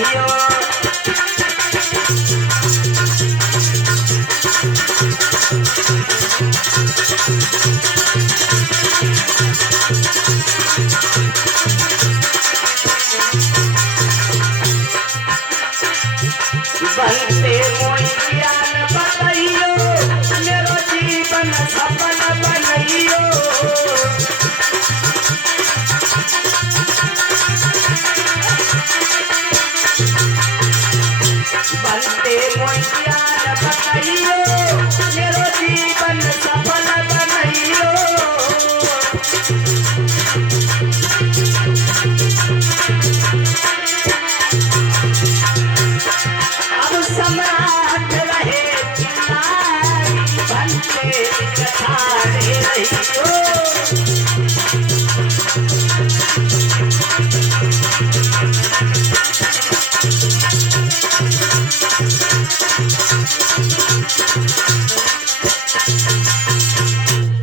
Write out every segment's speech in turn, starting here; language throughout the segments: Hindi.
रहियो। बनते मोई ज्ञान बताइयो, मेरो जीवन सफल बनइयो। बनते मोई ज्ञान बताइयो, मेरो जीवन सफल बनइयो। अब सम्राट रहे चिल्लाई, बनते कथारे रहियो।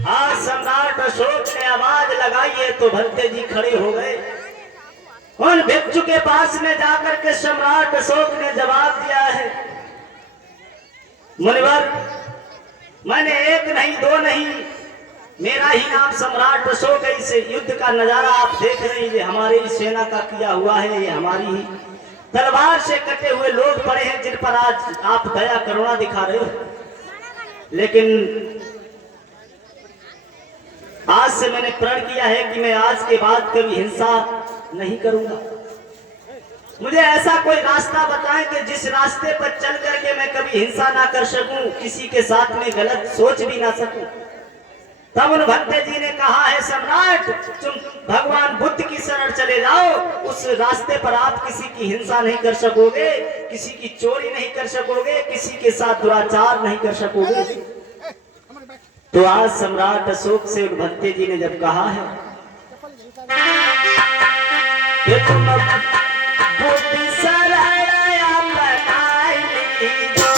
आज सम्राट अशोक ने आवाज लगाई है तो भंते जी खड़े हो गए। उन भिक्षु के पास में जाकर के सम्राट अशोक ने जवाब दिया है, मुनिवर, मैंने एक नहीं दो नहीं, मेरा ही नाम सम्राट अशोक है। इस युद्ध का नजारा आप देख रहे हैं, ये हमारी सेना का किया हुआ है, ये हमारी ही तलवार से कटे हुए लोग पड़े हैं जिन पर आज आप दया करुणा दिखा रहे हो। लेकिन आज से मैंने प्रण किया है कि मैं आज के बाद कभी हिंसा नहीं करूंगा। मुझे ऐसा कोई रास्ता बताएं कि जिस रास्ते पर चल करके मैं कभी हिंसा ना कर सकूं, किसी के साथ में गलत सोच भी ना सकूं। तब उन भंते जी ने कहा है, सम्राट, तुम भगवान बुद्ध की शरण चले जाओ, उस रास्ते पर आप किसी की हिंसा नहीं कर सकोगे, किसी की चोरी नहीं कर सकोगे, किसी के साथ दुराचार नहीं कर सकोगे। तो आज सम्राट अशोक से उन भंते जी ने जब कहा है कि तुम बुद्धि सरया बनाई लीजो,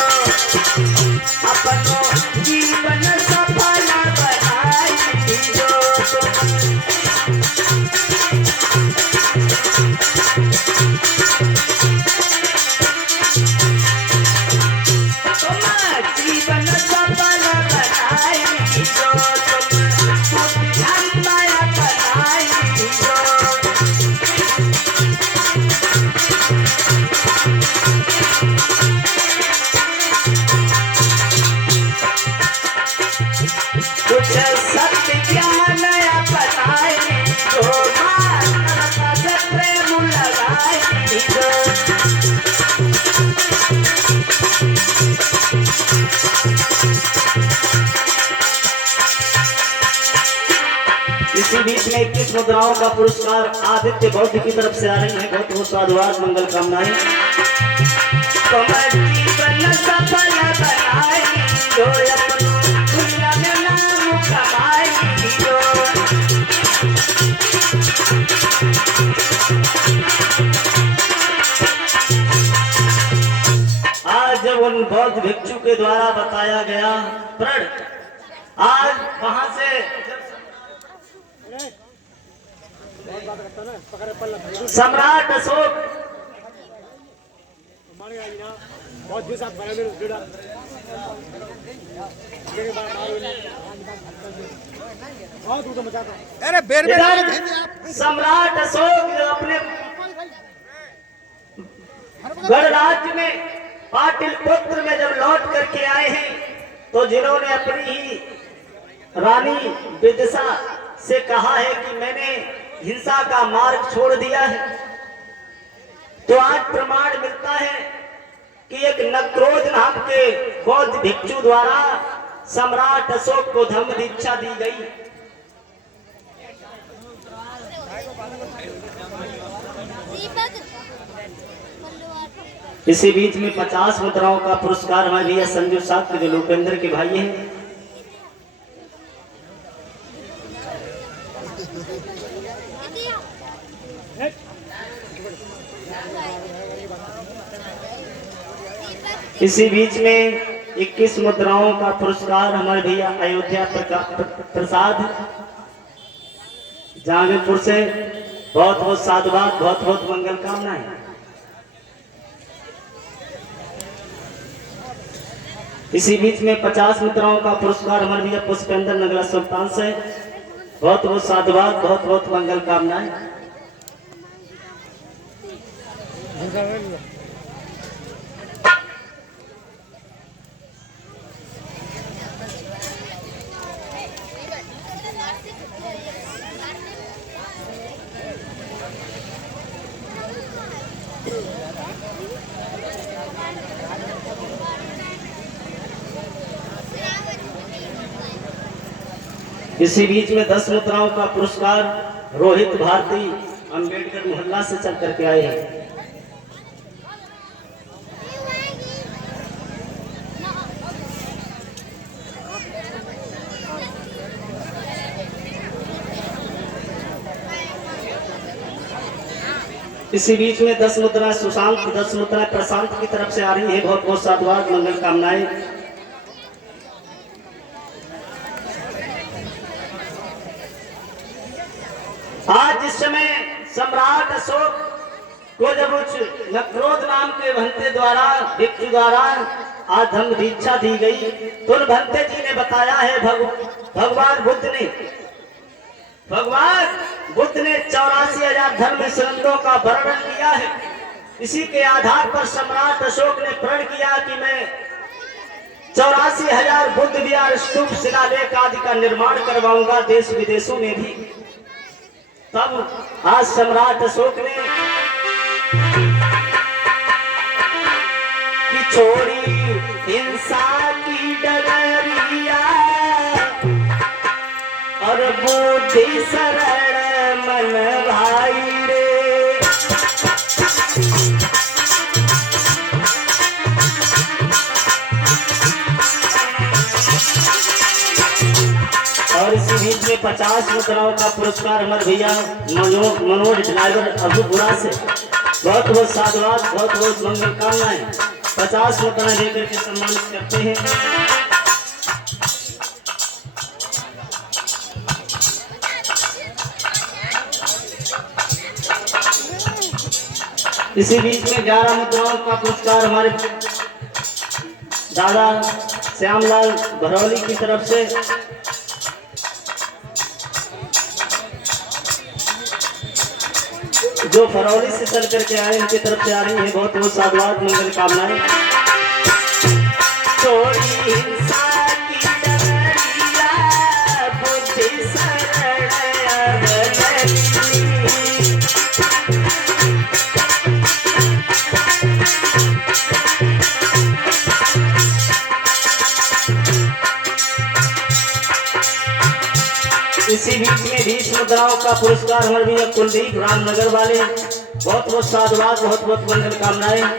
अपनो जीवन सफल बनाई लीजो। तुम जीवन सफल बनाई लीजो, तुम बुद्धिमय बनाई लीजो। कुछ सत्य ज्ञान अपनाए लीजो, मानवता से प्रेम लगाए लीजो। इसी बीच में 21 मुद्राओं का पुरस्कार आदित्य बौद्ध की तरफ से आ रही है। बहुत बहुत साधुवाद, मंगल कामनाएं। तुम जीवन सफल बनाए लीजो, अपनो दुनिया में नाम कमाए लीजो। आज जब उन बौद्ध भिक्षु के द्वारा बताया गया प्रण, आज वहां से सम्राट अशोक अरे बेर सम्राट अशोक जो अपने गणराज्य में पाटलिपुत्र में जब लौट करके आए हैं, तो जिन्होंने अपनी ही रानी विदिशा से कहा है कि मैंने हिंसा का मार्ग छोड़ दिया है, तो आज प्रमाण मिलता है कि एक नक्रोध नाम के बौद्ध भिक्षु द्वारा सम्राट अशोक को धम्म दीक्षा दी गई। इसी बीच में 50 मुद्राओं का पुरस्कार हमारे भैया संजू साहब के जो लोकेंद्र के भाई हैं, इसी बीच में 21 मुद्राओं का पुरस्कार हमारे भैया अयोध्या प्रसाद जहांगीरपुर से। बहुत बहुत साधुवाद, बहुत बहुत मंगल कामनाएं। इसी बीच में 50 मुद्राओं का पुरस्कार हमारे भैया पुष्पेंद्र नगला सुल्तान से। बहुत बहुत साधुवाद, बहुत बहुत मंगल कामनाएं। इसी बीच में 10 मुद्राओं का पुरस्कार रोहित भारती अंबेडकर मोहल्ला से चल करके आए हैं। इसी बीच में 10 मुद्रा सुशांत, 10 मुद्रा प्रशांत की तरफ से आ रही है। बहुत बहुत साधुवाद, मंगल कामनाएं। आज इस समय सम्राट अशोक को जब उस नक्रोध नाम के भंते द्वारा, भिक्षु द्वारा आज धर्म दीक्षा दी गई, तो उन भंते जी ने बताया है भगवान बुद्ध ने 84,000 धर्म ग्रंथों का वर्णन किया है। इसी के आधार पर सम्राट अशोक ने प्रण किया कि मैं 84,000 बुद्ध विहार, स्तूप, शिलालेख आदि का निर्माण करवाऊंगा देश विदेशों में भी। तब आज सम्राट अशोक ने कि छोड़ी हिंसा की डगरिया और बुद्धि शरण मन भाई रे। और इसी बीच में 50 मुद्राओं का पुरस्कार हमारे भैया मनोज ड्राइवर अबूपुरा से। बहुत बहुत साधुवाद, बहुत बहुत मंगल कामनाएं। 50 मुद्रा लेकर के सम्मानित करते हैं। इसी बीच में 11 मुद्राओं का पुरस्कार हमारे दादा श्यामलाल भरौली की तरफ से। जो फरौली से चल करके आए उनकी तरफ से आ रही है। बहुत बहुत साधुवाद, मंगल कामनाएं। छोड़ी हिंसा की डगरिया, बुद्धि शरण इसी बीच में 20 मुद्राओं का पुरस्कार हमारे भैया कुलदीप रामनगर वाले। बहुत बहुत साधुवाद, बहुत बहुत मंगल कामनाएं।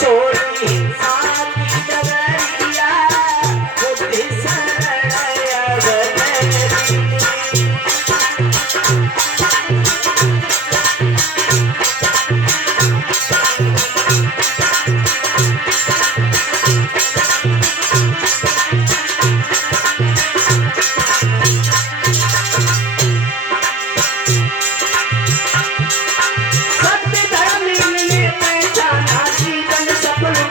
छोड़ी हिंसा की डगरिया, बुद्धि शरण सत्य धर्म में पहचाना, जीवन सफल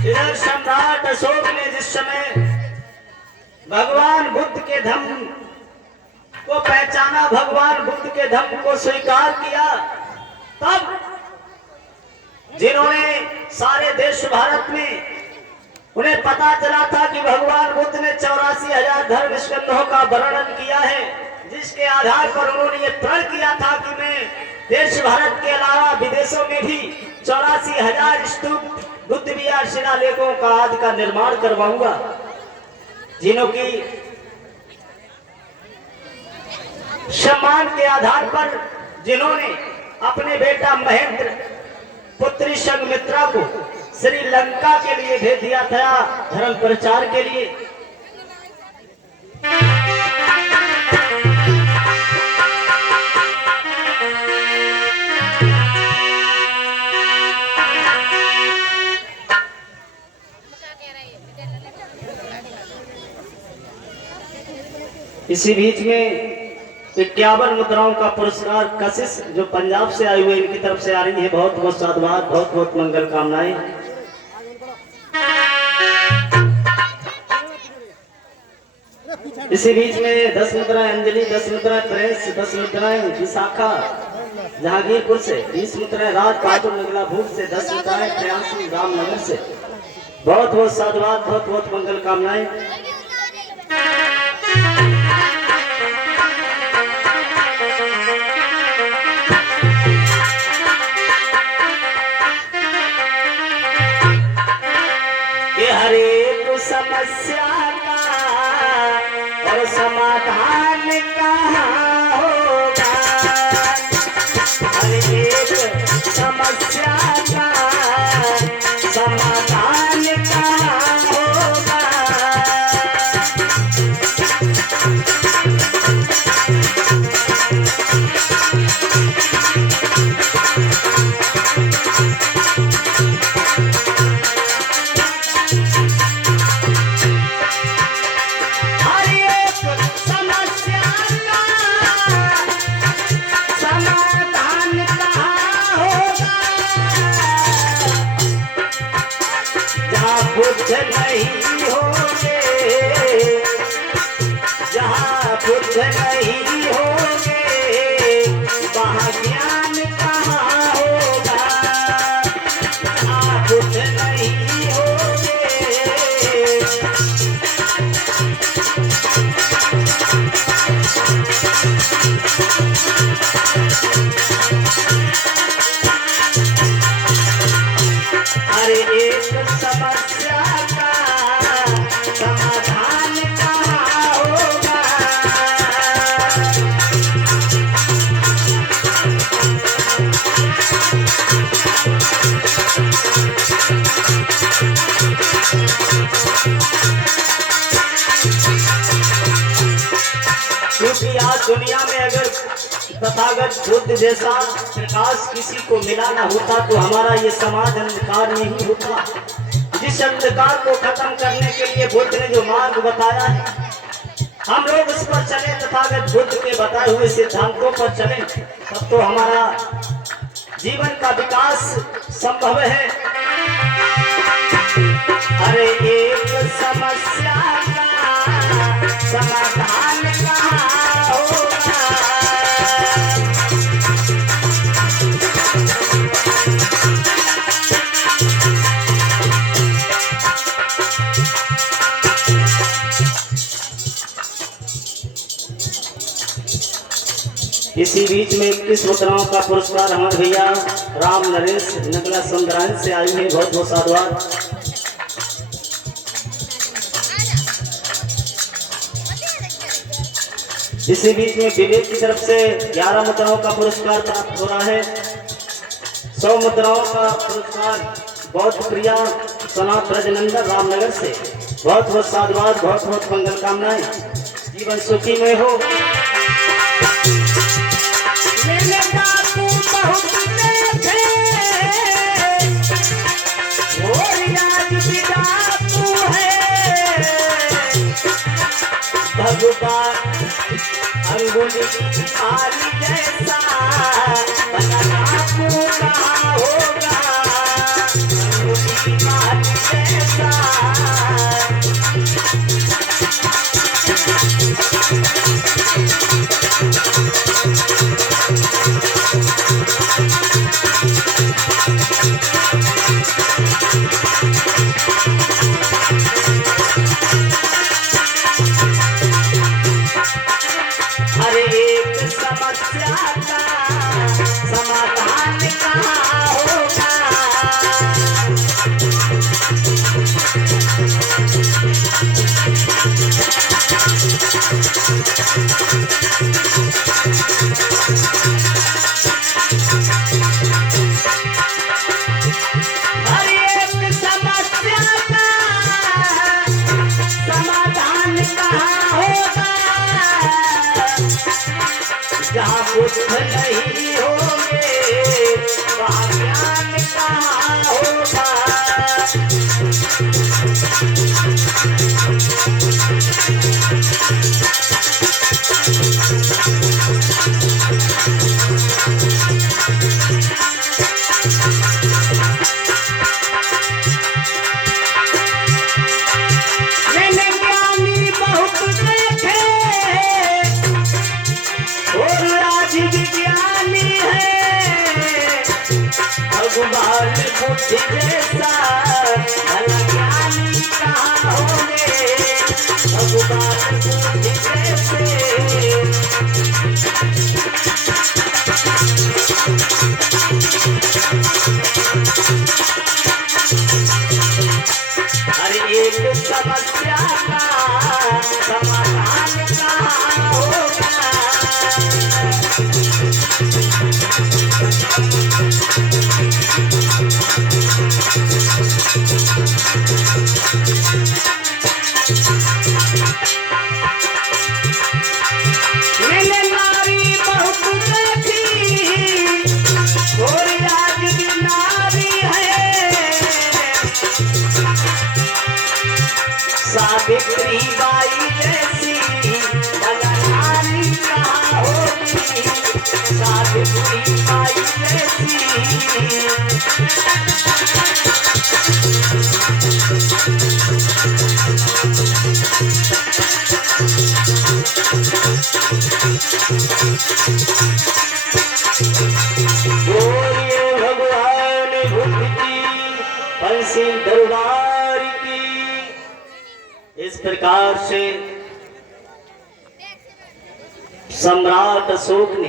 इधर सम्राट अशोक ने जिस समय भगवान बुद्ध के धम्म को पहचाना, भगवान बुद्ध के धम्म को स्वीकार किया, तब जिन्होंने सारे देश भारत में उन्हें पता चला था कि भगवान बुद्ध ने 84,000 धर्म स्कंधों का वर्णन किया है, जिसके आधार पर उन्होंने ये प्रण किया था कि मैं देश भारत के अलावा विदेशों में भी 84,000 स्तूप, बुद्ध विहार, शिलालेखों का आदि का निर्माण करवाऊंगा, जिन्होंने सम्मान के आधार पर जिन्होंने अपने बेटा महेंद्र पुत्री संघमित्रा को श्रीलंका के लिए भेज दिया था धर्म प्रचार के लिए। इसी बीच में 51 मुद्राओं का पुरस्कार कशिश जो पंजाब से आए हुए इनकी तरफ से आ रही है। बहुत बहुत साधुवाद, बहुत बहुत मंगल कामनाएं। इसी बीच में 10 मुद्राएं अंजलि, 10 मुद्राएं प्रेस, 10 मुद्राएं विशाखा जहांगीरपुर से, 20 मुद्राएं राज बहादुर नगलाभूर से, 10 मुद्राएं प्रियांशी रामनगर से। बहुत बहुत साधुवाद, बहुत बहुत मंगल कामनाएं। समस्या का और समाधान कहाँ होगा, हर एक समस्या का समाधान कहाँ होगा। बुद्ध नहीं होंगे, जहाँ बुद्ध नहीं होंगे, वहाँ ज्ञान कहाँ होगा। जहाँ बुद्ध नहीं होंगे, अरे एक समस्या का समाधान कहाँ होगा। क्योंकि आज दुनिया में अगर तथागत बुद्ध जैसा प्रकाश किसी को मिला ना होता तो हमारा ये समाज अंधकार नहीं होता। जिस अंधकार को खत्म करने के लिए बुद्ध ने जो मार्ग बताया है, हम लोग उस पर चले, तथागत बुद्ध के बताए हुए सिद्धांतों पर चले, तब तो हमारा जीवन का विकास संभव है। अरे एक समस्या का समाधान कहाँ होगा। इसी बीच में 21 मुद्राओं का पुरस्कार हमारे भैया राम नरेश नगला संग्राम से आई है। बहुत बहुत साधुवाद। इसी बीच में विवेक की तरफ से 11 मुद्राओं का पुरस्कार प्राप्त हो रहा है। 100 मुद्राओं का पुरस्कार बहुत प्रिया सनात ब्रजनंदन रामनगर से। बहुत बहुत साधुवाद, बहुत बहुत मंगल कामनाएं। जीवन सुखी में हो। मैंने बापू बहुत देखे और आज भी बापू है। भगवान अंगुली आली जैसा बना भगवान बुद्धि जैसा भला ज्ञानी कहाँ होंगे, भगवान बुद्धि जैसे। हर एक समस्या का समाधान कहाँ होगा। मैंने नारी बहुत देखी और आज भी नारी है, सावित्री बाई जैसी भला नारी कहाँ होगी, सावित्री बाई जैसी। बोलिए भगवान बुद्ध की बंसी दरबार की। इस प्रकार से सम्राट अशोक ने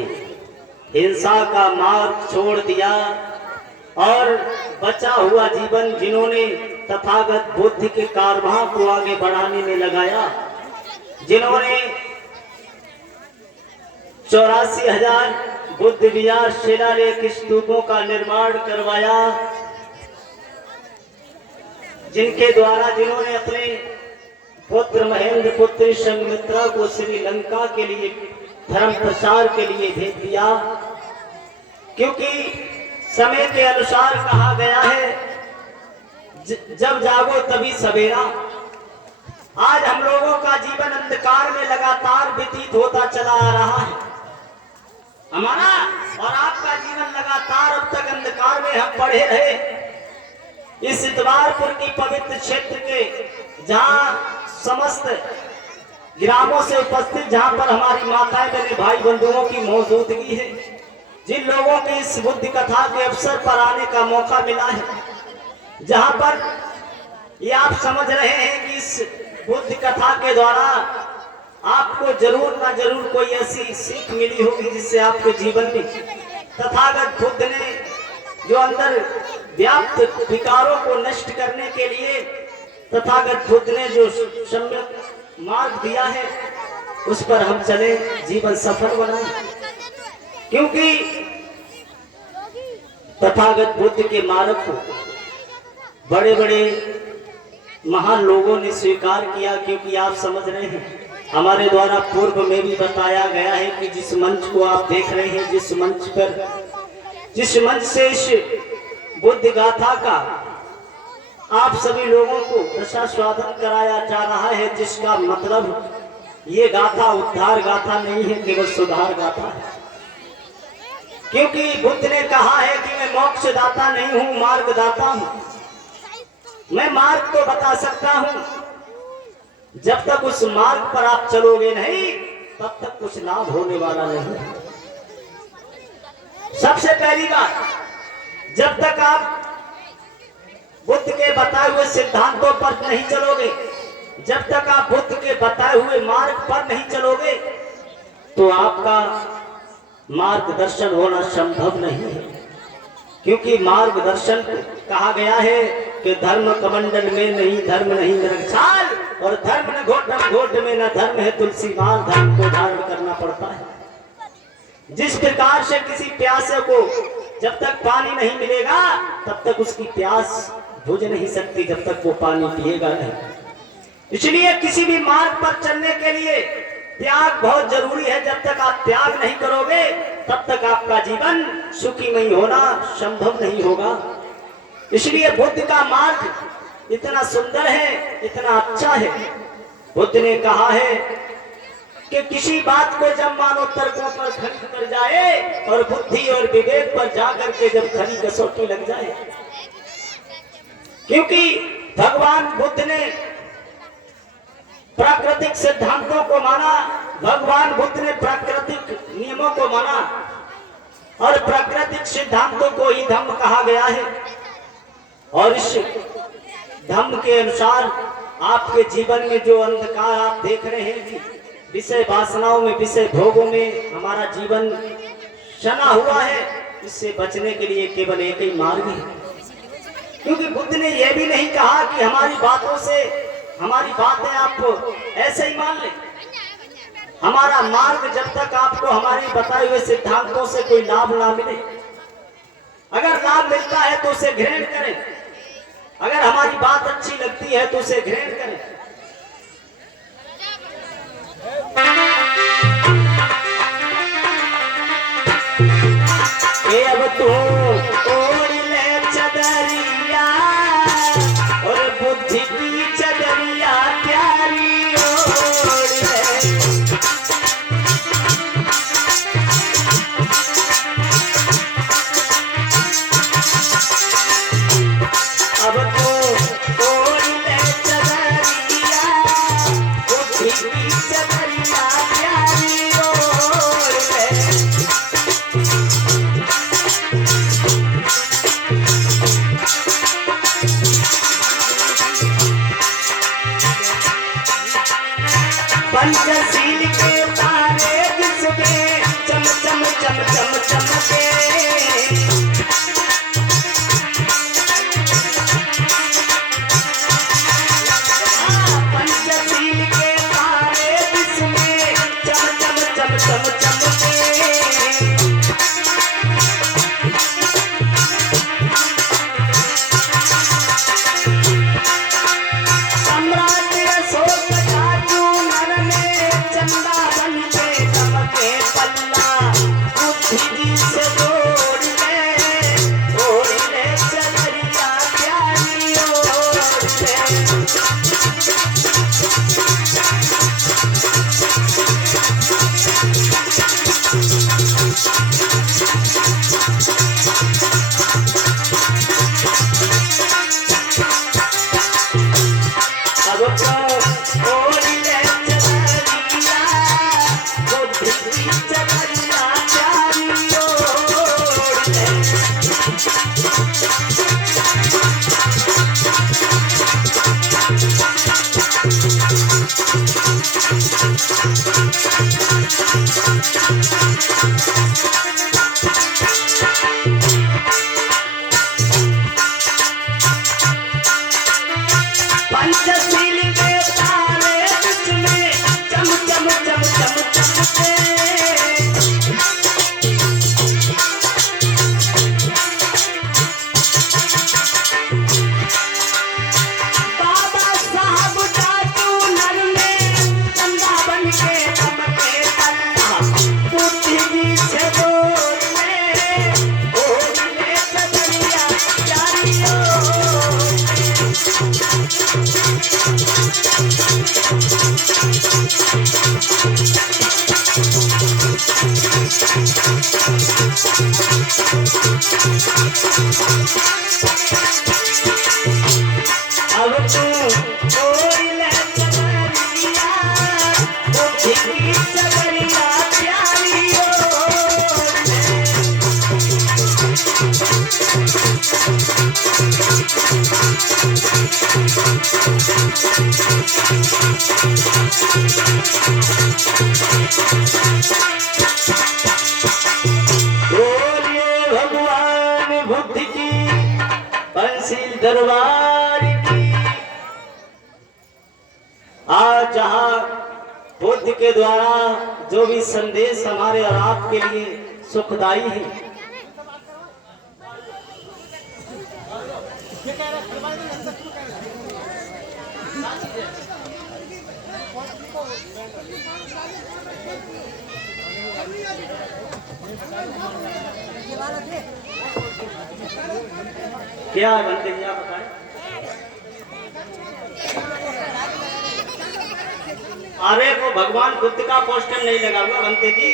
हिंसा का मार्ग छोड़ दिया और बचा हुआ जीवन जिन्होंने तथागत बुद्ध के कारवां को आगे बढ़ाने में लगाया, जिन्होंने 84,000 बुद्ध विहार शिलालेख स्तूपों का निर्माण करवाया, जिनके द्वारा जिन्होंने अपने पुत्र महेंद्र पुत्र संघमित्रा को श्रीलंका के लिए धर्म प्रचार के लिए भेज दिया, क्योंकि समय के अनुसार कहा गया है जब जागो तभी सवेरा। आज हम लोगों का जीवन अंधकार में लगातार व्यतीत होता चला आ रहा है। हमारा और आपका जीवन लगातार अब तक अंधकार में हम पड़े रहे। इस इतवारपुर की पवित्र क्षेत्र के जहां समस्त ग्रामों से उपस्थित, जहां पर हमारी माताएं बहनें भाई बंधुओं की मौजूदगी है, जिन लोगों के इस बुद्ध कथा के अवसर पर आने का मौका मिला है, जहां पर ये आप समझ रहे हैं कि इस बुद्ध कथा के द्वारा आपको जरूर ना जरूर कोई ऐसी सीख मिली होगी जिससे आपके जीवन में तथागत बुद्ध ने जो अंदर व्याप्त विकारों को नष्ट करने के लिए तथागत बुद्ध ने जो सम्यक मार्ग दिया है उस पर हम चले, जीवन सफल बनाए। क्योंकि तथागत बुद्ध के मार्ग को बड़े बड़े महान लोगों ने स्वीकार किया, क्योंकि आप समझ रहे हैं हमारे द्वारा पूर्व में भी बताया गया है कि जिस मंच को आप देख रहे हैं, जिस मंच से इस बुद्ध गाथा का आप सभी लोगों को रसास्वादन कराया जा रहा है, जिसका मतलब ये गाथा उद्धार गाथा नहीं है, केवल सुधार गाथा है। क्योंकि बुद्ध ने कहा है कि मैं मोक्ष दाता नहीं हूं, मार्ग दाता हूं। मैं मार्ग तो बता सकता हूं, जब तक उस मार्ग पर आप चलोगे नहीं तब तक कुछ लाभ होने वाला नहीं। सबसे पहली बात, जब तक आप बुद्ध के बताए हुए सिद्धांतों पर नहीं चलोगे, जब तक आप बुद्ध के बताए हुए मार्ग पर नहीं चलोगे, तो आपका मार्गदर्शन होना संभव नहीं है। क्योंकि मार्गदर्शन कहा गया है कि धर्म कमंडल में नहीं, धर्म नहीं मृगछाल, और धर्म न घोटम घोट में न धर्म है तुलसी माल, धर्म को धारण करना पड़ता है। जिस प्रकार से किसी प्यासे को जब तक पानी नहीं मिलेगा तब तक उसकी प्यास बुझ नहीं सकती, जब तक वो पानी पिएगा नहीं। इसलिए किसी भी मार्ग पर चलने के लिए त्याग बहुत जरूरी है। जब तक आप त्याग नहीं करोगे तब तक आपका जीवन सुखीमय होना संभव नहीं होगा। इसलिए बुद्ध का मार्ग इतना सुंदर है, इतना अच्छा है। बुद्ध ने कहा है कि किसी बात को जब मानो तर्कों पर खरी कर जाए और बुद्धि और विवेक पर जाकर के जब खरी कसौटी लग जाए, क्योंकि भगवान बुद्ध ने प्राकृतिक सिद्धांतों को माना, भगवान बुद्ध ने प्राकृतिक नियमों को माना और प्राकृतिक सिद्धांतों को ही धम्म कहा। कहा गया है। और इस धम्म के अनुसार आपके जीवन में जो अंधकार आप देख रहे हैं, विषय वासनाओं में, विषय भोगों में हमारा जीवन सना हुआ है, इससे बचने के लिए केवल एक ही मार्ग है। क्योंकि बुद्ध ने यह भी नहीं कहा कि हमारी बातों से, हमारी बातें आप ऐसे ही मान लें। हमारा मार्ग जब तक आपको हमारी बताए हुए सिद्धांतों से कोई लाभ ना मिले, अगर लाभ मिलता है तो उसे ग्रहण करें, अगर हमारी बात अच्छी लगती है तो उसे ग्रहण करें। ए अब तू ओढ़ ले चदरिया और बुद्धि की चदरिया प्यारी ओढ़ ले। अब तू ओढ़ ले चदरिया, बुद्धि की चदरिया प्यारी ओढ़ ले। पंचशील के तारे जिसमें चम चम चम चम चमके, पंचशील के तारे जिसमें चम चम चम चम चमके। सम्राट अशोक का चूनर में चंदा बन के चमके पल्ला, बुद्धि जी से जोड़ ले, ओढ़ ले चदरिया प्यारी ओढ़ ले। अब तो ओढ़ ले चदरिया, बुद्धि की चदरिया प्यारी ओढ़ ले। पंचशील के तारे जिसमें चम चम चम चम चमके, बाबा साहब का चूनर में चंदा बन के चमके पल्ला, बुद्धि जी से जोड़ ले, ओढ़ ले चदरिया प्यारी ओढ़ अब तू ओढ़ ले चदरिया, बुद्धि की चदरिया प्यारी ओढ़ ले। बोलिए भगवान बुद्ध की, बंसी दरबार की। आज जहाँ बुद्ध के द्वारा जो भी संदेश हमारे और आपके लिए सुखदाई है, क्या बनते हैं आप बताएं? अरे वो भगवान बुद्ध का पोस्टर नहीं लगा हुआ बनते जी,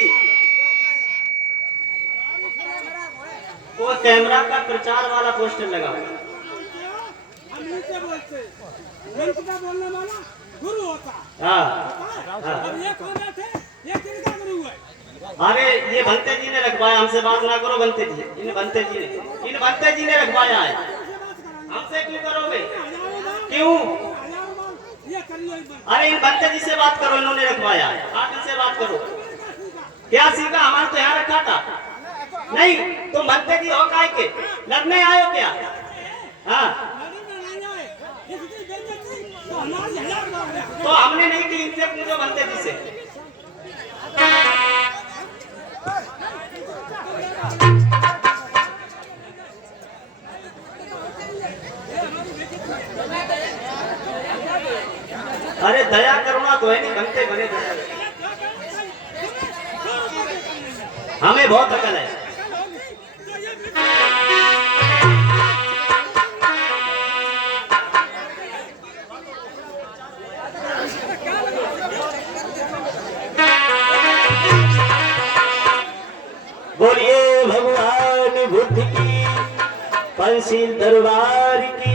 वो कैमरा का प्रचार वाला पोस्टर लगा हुआ। बोलने वाला गुरु होता। हाँ, और ये कौन थे? ये किनका गुरु है? अरे ये भंते जी ने रखवाया, हमसे बात ना करो। भंते जी, इन भंते जी ने रखवाया है, हमसे क्यों करोगे? क्यों? ये कर लो एक बार। अरे इन भंते जी से बात करो, इन्होंने रखवाया है, आप इनसे बात करो। क्या सीखा? हमारा तो यहाँ रखा था। नहीं, तुम भंते जी हो काय के? लड़ने आए हो क्या? हाँ, तो हमारी 1000 बार है। तो हमने नहीं की, इनसे पूछो भंते जी से। अरे दया करुणा तो है नहीं, बनते बने दया। हमें बहुत अकल है। बोलिए भगवान बुद्ध की, पंचशील दरबार की।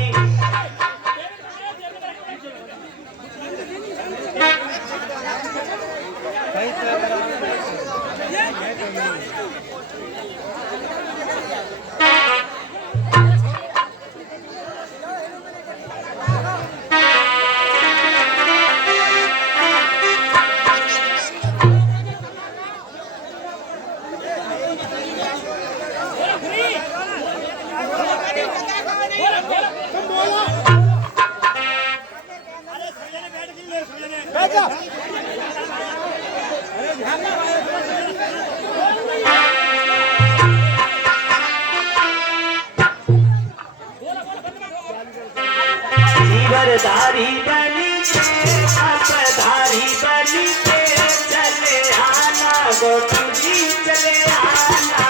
जीवरधारी बनी के, अपधारी बनी के, चले आना गौतम जी, चले आना।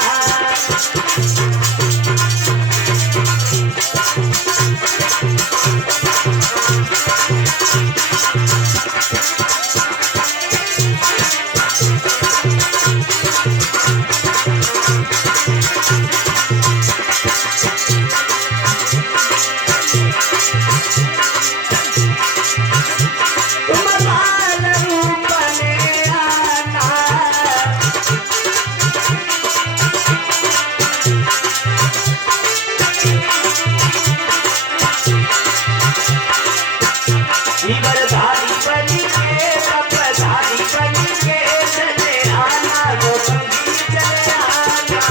जीवरधारी बनी के, अपधारी बनी के, चले आना गौतम जी, चले आना।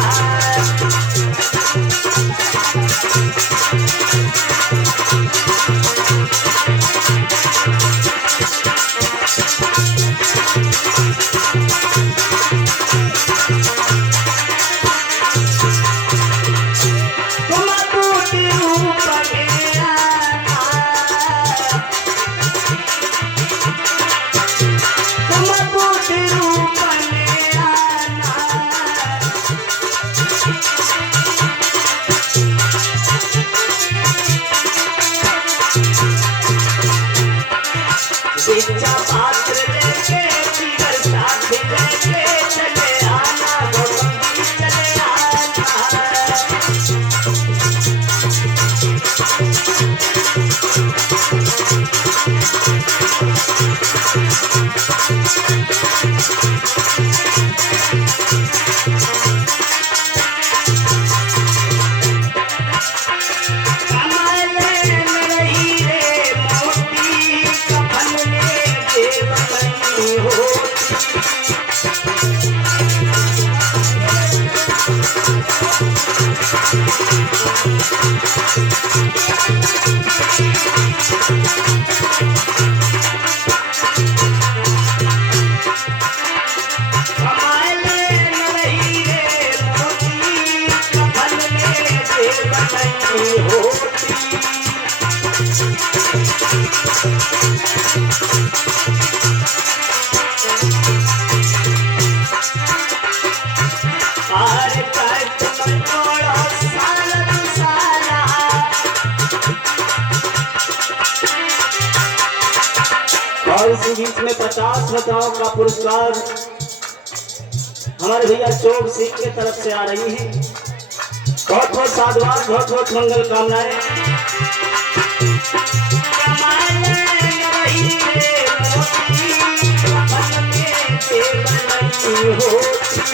तुम टूटी रूप में आना, तुम टूटी रूप में आना। विद्या पात्र लेके, जीवन साथ लेके, चले आना गौतम जी, चले आना। कमल में रही रे मोती, कफन में देव बनी होती। कमल में रही रे मोती, कफन में देव बनी होती। आरे काट मनोड़ा सालन साला, और इसी बीच में 50 बताओ का पुरस्कार हमारे भैया चोप सिंह की तरफ से आ रही है। बहुत बहुत साधुवाद, बहुत बहुत मंगल कामनाएं। कमल में रही रे मोती, कफन में देव बनी होती।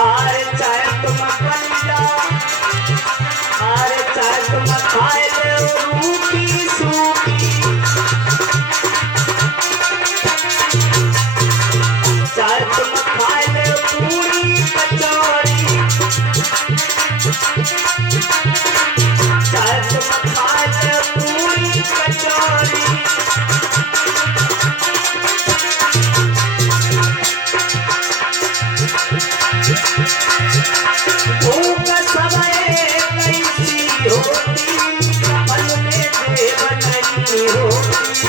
अरे चाहे तुम बन जाओ, अरे चाहे तुम खाए ले रूखी सूखी, चाहे तुम खाए ले पूरी कचौड़ी, चाहे तुम खाए ले पूरी कचौड़ी, भूख सबे कैसी होती, फल में देव नहीं होती।